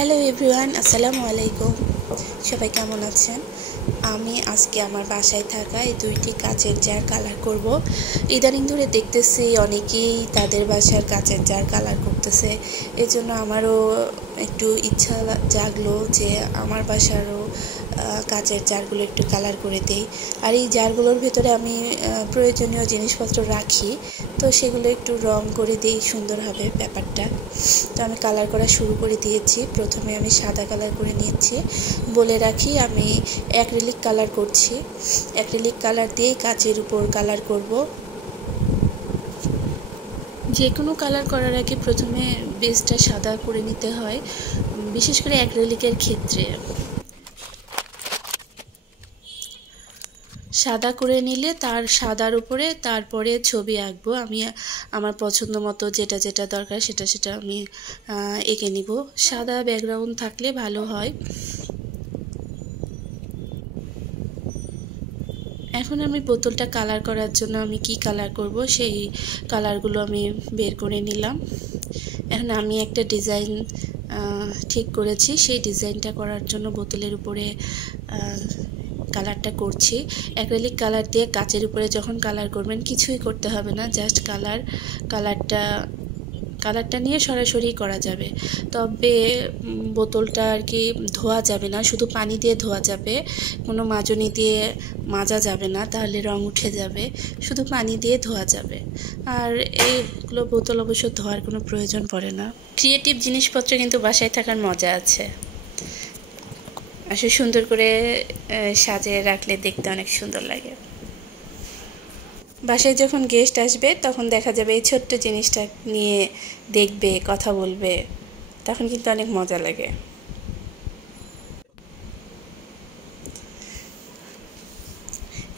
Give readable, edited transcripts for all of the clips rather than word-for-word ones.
Hello everyone, আসসালামু আলাইকুম। সবাই কেমন আছেন? আমি আজকে আমার বাসায় থাকা এই দুইটি কাচের জার কালার করব। ইদানিং ধরে দেখতেছি অনেকেই তাদের বাসার কাচের জার কালার করতেছে। এই জন্য আমারও একটু ইচ্ছা জাগলো যে আমার বাসারও কাচের জারগুলো একটু কালার করে দেই। আর এই জারগুলোর ভেতরে আমি প্রয়োজনীয় জিনিসপত্র রাখি, তো সেগুলো একটু রং করে দিই, সুন্দর হবে ব্যাপারটা। তো আমি কালার করা শুরু করে দিয়েছি। প্রথমে আমি সাদা কালার করে নিয়েছি। বলে রাখি আমি অ্যাক্রিলিক কালার করছি। অ্যাক্রিলিক কালার দিয়েই কাচের উপর কালার করব। যে কোনো কালার করার আগে প্রথমে বেসটা সাদা করে নিতে হয়, বিশেষ করে অ্যাক্রিলিকের ক্ষেত্রে। সাদা করে নিলে তার সাদার উপরে তারপরে ছবি আঁকবো। আমি আমার পছন্দ মতো যেটা যেটা দরকার সেটা আমি এঁকে নিব। সাদা ব্যাকগ্রাউন্ড থাকলে ভালো হয়। এখন আমি বোতলটা কালার করার জন্য আমি কি কালার করব সেই কালারগুলো আমি বের করে নিলাম। এখন আমি একটা ডিজাইন ঠিক করেছি, সেই ডিজাইনটা করার জন্য বোতলের উপরে কালারটা করছি। অ্যাক্রিলিক কালার দিয়ে কাচের উপরে যখন কালার করবেন কিছুই করতে হবে না, জাস্ট কালারটা নিয়ে সরাসরি করা যাবে। তবে বোতলটা আর কি ধোয়া যাবে না, শুধু পানি দিয়ে ধোয়া যাবে, কোনো মাজনি দিয়ে মাজা যাবে না, তাহলে রং উঠে যাবে। শুধু পানি দিয়ে ধোয়া যাবে। আর এইগুলো বোতল অবশ্য ধোয়ার কোনো প্রয়োজন পড়ে না। ক্রিয়েটিভ জিনিসপত্র কিন্তু বাসায় থাকার মজা আছে। আসলে সুন্দর করে সাজিয়ে রাখলে দেখতে অনেক সুন্দর লাগে। বাসায় যখন গেস্ট আসবে তখন দেখা যাবে এই ছোট্ট জিনিসটা নিয়ে দেখবে, কথা বলবে, তখন কিন্তু অনেক মজা লাগে।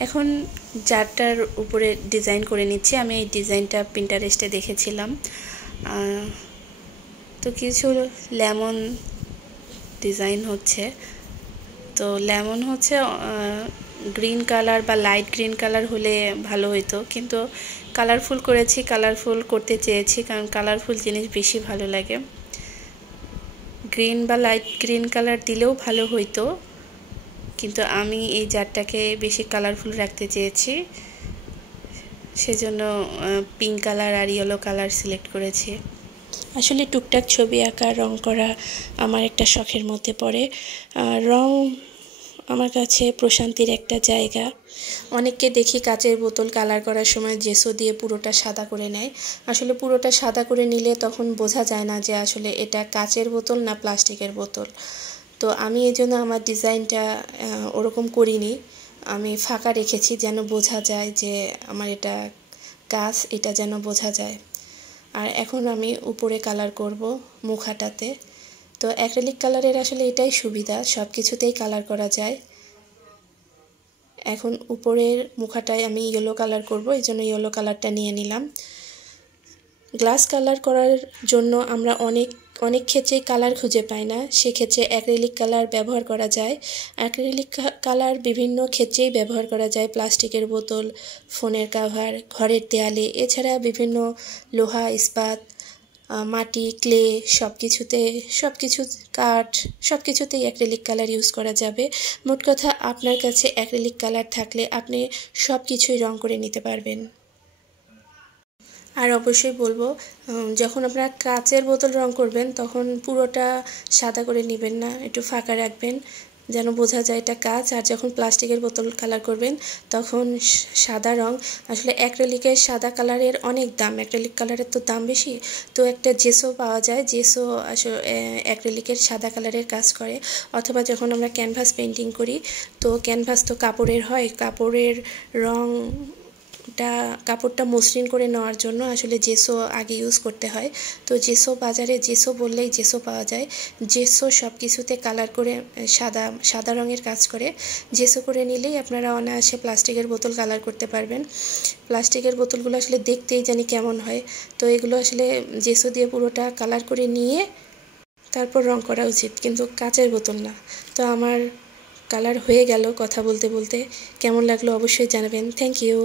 এখন জারটার উপরে ডিজাইন করে নিচ্ছি। আমি এই ডিজাইনটা পিন্টারেস্টে দেখেছিলাম। তো কিছু লেমন ডিজাইন হচ্ছে। তো লেমন হচ্ছে গ্রিন কালার বা লাইট গ্রিন কালার হলে ভালো হইতো, কিন্তু কালারফুল করেছি, কালারফুল করতে চেয়েছি কারণ কালারফুল জিনিস বেশি ভালো লাগে। গ্রিন বা লাইট গ্রিন কালার দিলেও ভালো হইতো, কিন্তু আমি এই জারটাকে বেশি কালারফুল রাখতে চেয়েছি, সেজন্য পিঙ্ক কালার আর ইয়েলো কালার সিলেক্ট করেছি। আসলে টুকটাক ছবি আঁকা, রং করা আমার একটা শখের মধ্যে পড়ে। রং আমার কাছে প্রশান্তির একটা জায়গা। অনেককে দেখি কাচের বোতল কালার করার সময় জেসো দিয়ে পুরোটা সাদা করে নেয়। আসলে পুরোটা সাদা করে নিলে তখন বোঝা যায় না যে আসলে এটা কাচের বোতল না প্লাস্টিকের বোতল। তো আমি এই জন্য আমার ডিজাইনটা ওরকম করিনি, আমি ফাঁকা রেখেছি যেন বোঝা যায় যে আমার এটা কাচ, এটা যেন বোঝা যায়। আর এখন আমি উপরে কালার করব মুখাটাতে। তো অ্যাক্রিলিক কালারের আসলে এটাই সুবিধা, সব কিছুতেই কালার করা যায়। এখন উপরের মুখাটায় আমি ইয়েলো কালার করব, এই জন্য ইয়েলো কালারটা নিয়ে নিলাম। গ্লাস কালার করার জন্য আমরা অনেক ক্ষেত্রেই কালার খুঁজে পাই না, সেক্ষেত্রে অ্যাক্রিলিক কালার ব্যবহার করা যায়। অ্যাক্রিলিক কালার বিভিন্ন ক্ষেত্রেই ব্যবহার করা যায়, প্লাস্টিকের বোতল, ফোনের কাভার, ঘরের দেয়ালে, এছাড়া বিভিন্ন লোহা, ইস্পাত, মাটি, ক্লে, সব কিছু কাঠ, সব কিছুতেই অ্যাক্রিলিক কালার ইউজ করা যাবে। মোট কথা আপনার কাছে অ্যাক্রিলিক কালার থাকলে আপনি সব কিছুই রং করে নিতে পারবেন। আর অবশ্যই বলবো, যখন আপনারা কাচের বোতল রং করবেন তখন পুরোটা সাদা করে নেবেন না, একটু ফাঁকা রাখবেন যেন বোঝা যায় এটা কাচ। আর যখন প্লাস্টিকের বোতল কালার করবেন তখন সাদা রং, আসলে অ্যাক্রিলিকের সাদা কালারের অনেক দাম, অ্যাক্রিলিক কালারের তো দাম বেশি। তো একটা জেসো পাওয়া যায়, জেসো আসলে অ্যাক্রিলিকের সাদা কালারের কাজ করে। অথবা যখন আমরা ক্যানভাস পেন্টিং করি, তো ক্যানভাস তো কাপড়ের হয়, কাপড়ের কাপড়টা মসৃণ করে নেওয়ার জন্য আসলে জেসো আগে ইউজ করতে হয়। তো জেসো বাজারে, জেসো বললেই জেসো পাওয়া যায়। জেসো সব কিছুতে কালার করে সাদা রঙের কাজ করে। জেসো করে নিলেই আপনারা অনায়াসে প্লাস্টিকের বোতল কালার করতে পারবেন। প্লাস্টিকের বোতলগুলো আসলে দেখতেই জানি কেমন হয়, তো এগুলো আসলে জেসো দিয়ে পুরোটা কালার করে নিয়ে তারপর রং করা উচিত, কিন্তু কাচের বোতল না। তো আমার কালার হয়ে গেল কথা বলতে বলতে। কেমন লাগলো অবশ্যই জানাবেন। Thank you.